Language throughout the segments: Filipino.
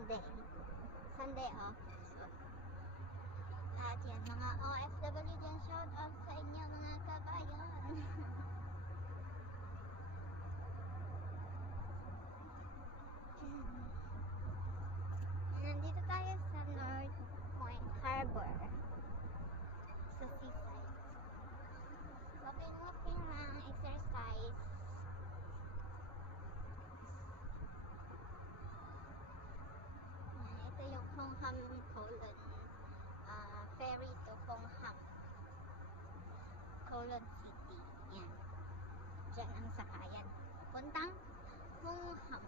Sunday. Sunday off. So, lahat yan. Mga OFW dyan, shout out sa inyo mga kabayan. Nandito tayo sa North Point Harbor. Sa seaside. Walking lang, exercise. Ito yung Hong Ham Kowloon ferry to Hong Ham Kowloon City. Yan. Diyan ang sakayan. Puntang Hong Ham.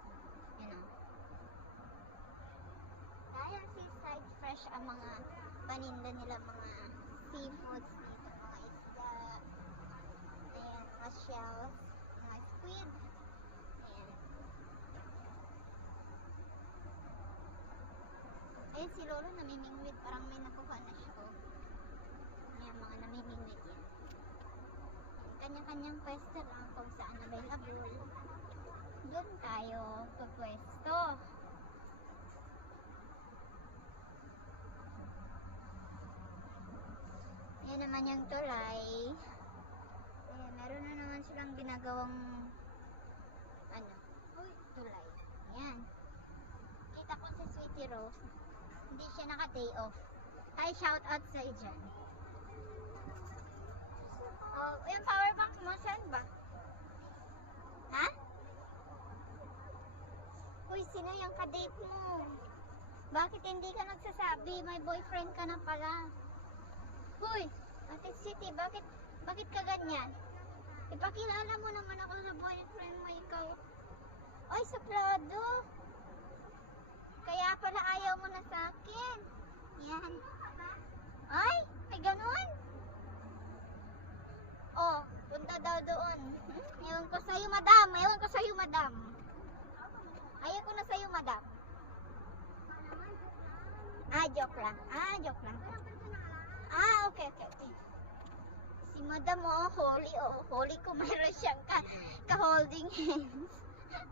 Yan o. Dahil seaside, fresh ang mga paninda nila, mga seafoods dito, mga isda. Ayan, mga shells, mga squid. Ayan. Ayan si Lolo namimingwit, parang may nakuha na siya. Ayan, mga namimingwit yan. Kanya-kanyang pwesto lang kung saan available. Doon tayo pupwesto. Ayan naman yung tulay. Ayan, meron na naman silang ginagawang tulay. Ayan. Kita ko si Sweetie Rose. Hindi siya naka-day off. Hi, shout out sa iyo dyan. Oh, yung power bank mo, saan ba? Ha? Uy, sino yung ka-date mo? Bakit hindi ka nagsasabi? May boyfriend ka na pala. Uy, Ate City, bakit ka ganyan? Ipakilala mo naman ako sa boyfriend mo, ikaw. Ay, suplado. Kaya pala ayaw mo na sa akin. Yan. Ay, may ganun. Oh, punta daw doon. Ewan ko sa'yo, madam. Ewan ko sa'yo, madam. Ayaw ko na sa'yo, madam. Joke lang. Joke lang. Okay. Si madam, holy, holy ko mayroon siyang ka-holding hands.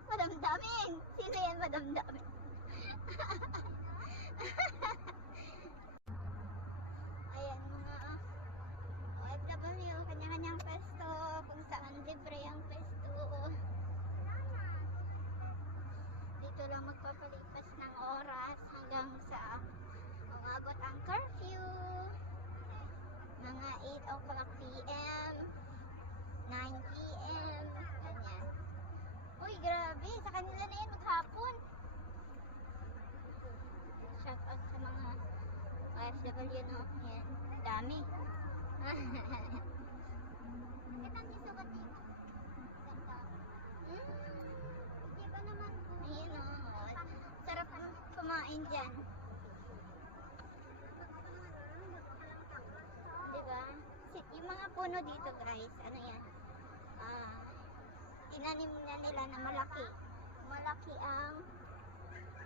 Madamdamin. Sino yan, madamdamin? Ayan, mga OFW, kanya-kanyang pesto, kung saan libre ang pesto. Dito lang magpapalipas ng oras hanggang sa umabot ang curfew. Mga 8 o'clock p.m., 9 p.m., ganyan. Uy, grabe, sa kanila na yan maghapon. Shout out sa mga OFW, no? Yan, dami. Kitang isugat dito. Ganda. Di ba naman? Ayan, sarap kumain dyan. Diba? Yung mga puno dito, guys, ano yan? Tinanim na nila na malaki. Malaki ang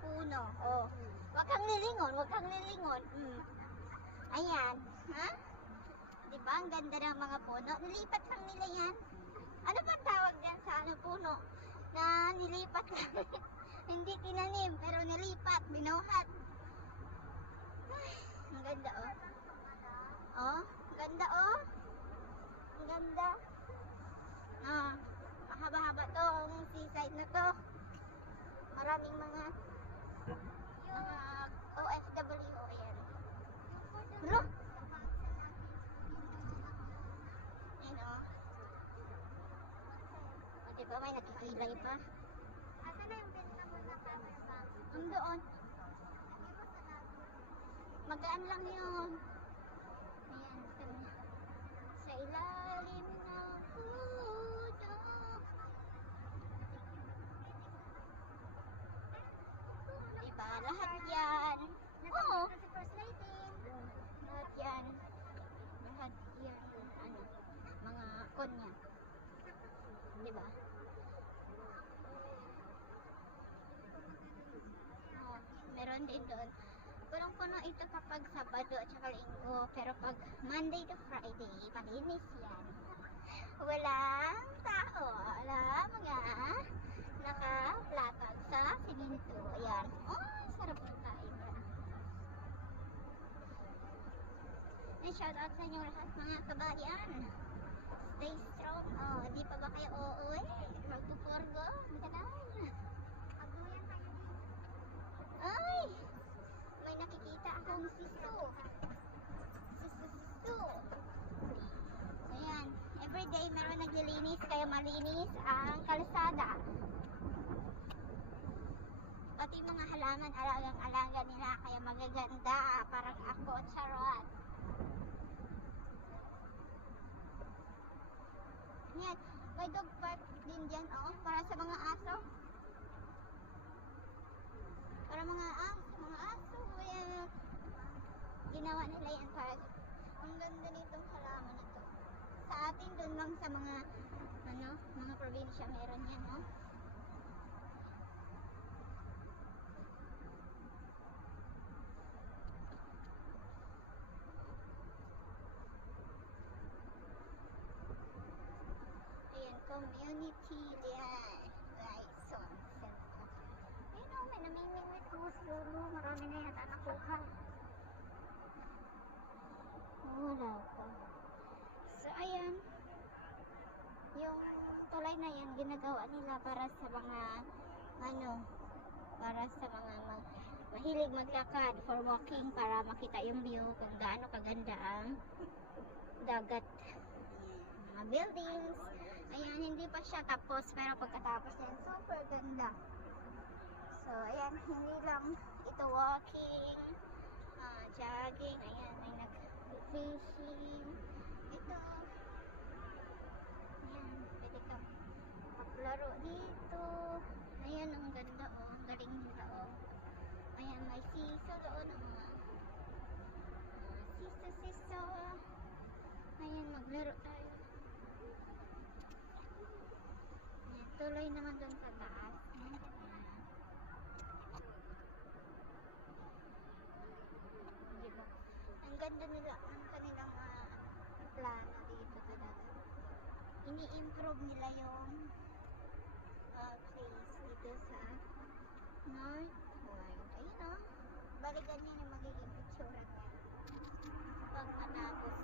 puno. Oh. Wag kang lilingon. Ayan. Ha? Diba? Ang ganda ng mga puno. Nilipat lang nila yan. Ano ba tawag yan sa puno? Na nilipat lang. Hindi tinanim, pero nilipat. Binuhat. Ay, ang ganda, oh. Ang ganda, oh. Ang ganda. Mahaba-haba to ang seaside na to. Maraming mga OFW. Ayan. Bro? Ayan, oh. Diba may nakikilay pa? Asan na yung benta mo na power bank? Doon. Magaan lang yun. Ayan, sa ilalim ng puno. Diba? Lahat yan. Oo. Lahat yan. Mga konya. Diba? Meron din doon. Punong-puno ito kapag Sabado at saka Linggo. Pero pag Monday to Friday, malinis yan. Walang tao. Wala mga nakalatag sa siminto. Ayan. Oh, sarap. shout out sa inyo lahat mga kabayan. Stay strong. Oh, di pa ba kayo uuwi? Road to Forgo. Ganun. Ay! May nakikita akong siso. Siso. Ayan. Everyday meron naglilinis kaya malinis ang kalsada. Pati mga halaman, alagang-alaga nila kaya magaganda. Parang ako, charot. Ayan. May dog park din dyan, oh. Para sa mga aso. Para mga aso. Ayan. Ginawa nila yan para ang ganda nitong halaman na to. Sa atin doon lang sa mga mga probinsya meron yan, no? Ayan, community liaison center. Ayun o, may namimingwit ko siguro. Marami na yata nakuha. Wala pa. So, ayan. Yung tulay na yan, ginagawa nila para sa mga para sa mga mahilig maglakad for walking para makita yung view kung gaano kaganda ang dagat. Mga buildings. Ayan, hindi pa siya tapos pero pagkatapos yan, super ganda. So, ayan, hindi lang ito walking, jogging, ayan, may nag-fishing. Ito, ayan, pwede kang maglaro dito. Ayan, ang ganda, oh, ang galing nila, oh. Ayan, may siso doon, siso. Ayan, maglaro tayo. Ayan, tuloy naman doon sa taas. Ayan. Diba? Ang ganda nila, ang kanilang plano dito talaga. Ini-improve nila yung place dito sa North Point. Ayun o. Bali ganyan yung magiging itsura niya pag matapos